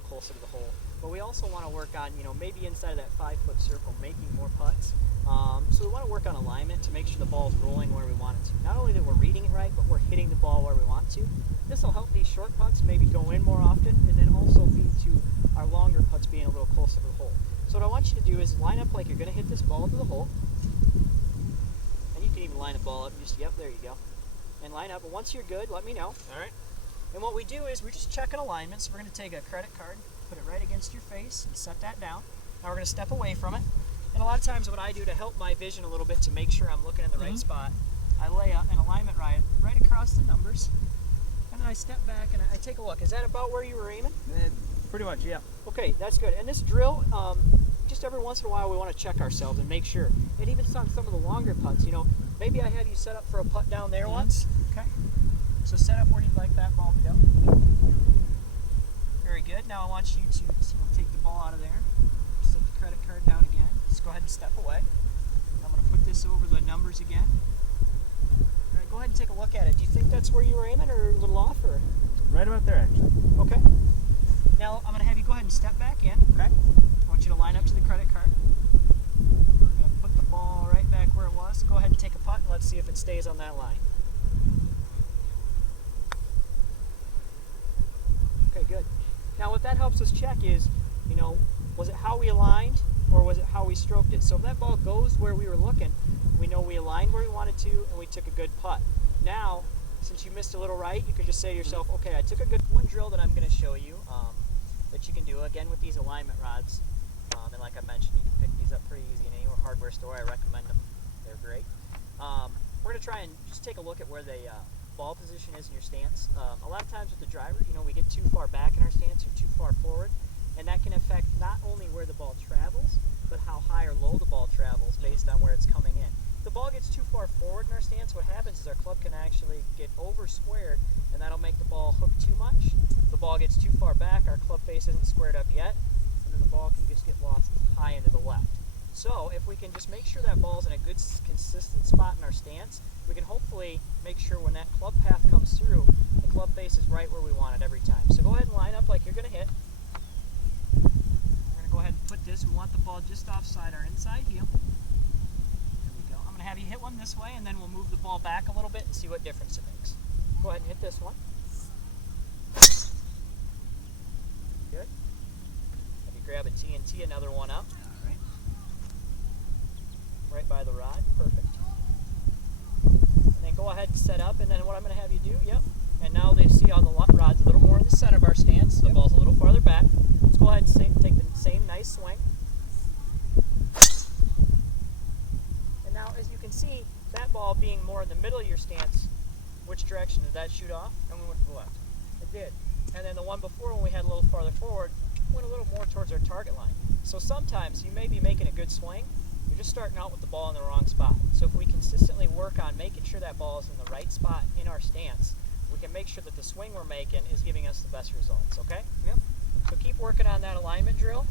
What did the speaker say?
little closer to the hole. But we also want to work on, maybe inside of that 5-foot circle, making more putts. So we want to work on alignment to make sure the ball's rolling where we want it to. Not only that we're reading it right, but we're hitting the ball where we want to. This will help these short putts maybe go in more often, and then also lead to our longer putts being a little closer to the hole. So what I want you to do is line up like you're going to hit this ball into the hole. And you can even line the ball up. Yep, there you go. And line up. And once you're good, let me know. All right. And what we do is we just check an alignment. So we're going to take a credit card, put it right against your face, and set that down. Now we're going to step away from it. And a lot of times what I do to help my vision a little bit to make sure I'm looking in the right spot, I lay an alignment right across the numbers, and then I step back and I take a look. Is that about where you were aiming? Pretty much, yeah. Okay, that's good. And this drill, just every once in a while we want to check ourselves and make sure. And even on some of the longer putts, maybe I have you set up for a putt down there once. Okay. So set up where you'd like that ball to go. Very good. Now I want you to take the ball out of there. Set the credit card down again. Just go ahead and step away. I'm going to put this over the numbers again. All right, go ahead and take a look at it. Do you think that's where you were aiming, or a little off? Or? Right about there, actually. Okay. Now I'm going to have you go ahead and step back in. Okay. I want you to line up to the credit card. We're going to put the ball right back where it was. Go ahead and take a putt, and let's see if it stays on that line. Okay, good. Now what that helps us check is, was it how we aligned or was it how we stroked it? So if that ball goes where we were looking, we know we aligned where we wanted to and we took a good putt. Now, since you missed a little right, you can just say to yourself, okay, I took a good one. Drill that I'm going to show you that you can do, again, with these alignment rods. And like I mentioned, you can pick these up pretty easy in any hardware store. I recommend them. They're great. We're going to try and just take a look at where the ball position is in your stance. A lot of times with the driver, we get too far back in our stance or too far forward, and that can affect not only where the ball travels, but how high or low the ball travels based on where it's coming in. If the ball gets too far forward in our stance, what happens is our club can actually get over squared, and that'll make the ball hook too much. If the ball gets too far back, our club face isn't squared up yet, and then the ball can just get lost high into the left. So if we can just make sure that ball's in a good consistent spot in our stance, we can hopefully make sure when that club path comes through, the club face is right where we want it every time. So go ahead and line up like you're going to hit. We're going to go ahead and put this. We want the ball just offside our inside heel. There we go. I'm going to have you hit one this way, and then we'll move the ball back a little bit and see what difference it makes. Go ahead and hit this one. Good. Have you grab a TNT, another one up. Right by the rod, perfect. And then go ahead and set up, and then what I'm going to have you do, and now they see on the rod's a little more in the center of our stance, so the ball's a little farther back. Let's go ahead and take the same nice swing. And now as you can see, that ball being more in the middle of your stance, which direction did that shoot off? And we went to the left. It did. And then the one before, when we had a little farther forward, went a little more towards our target line. So sometimes you may be making a good swing, you're just starting out with the ball in the wrong spot. So if we consistently work on making sure that ball is in the right spot in our stance, we can make sure that the swing we're making is giving us the best results, okay? Yep. So keep working on that alignment drill.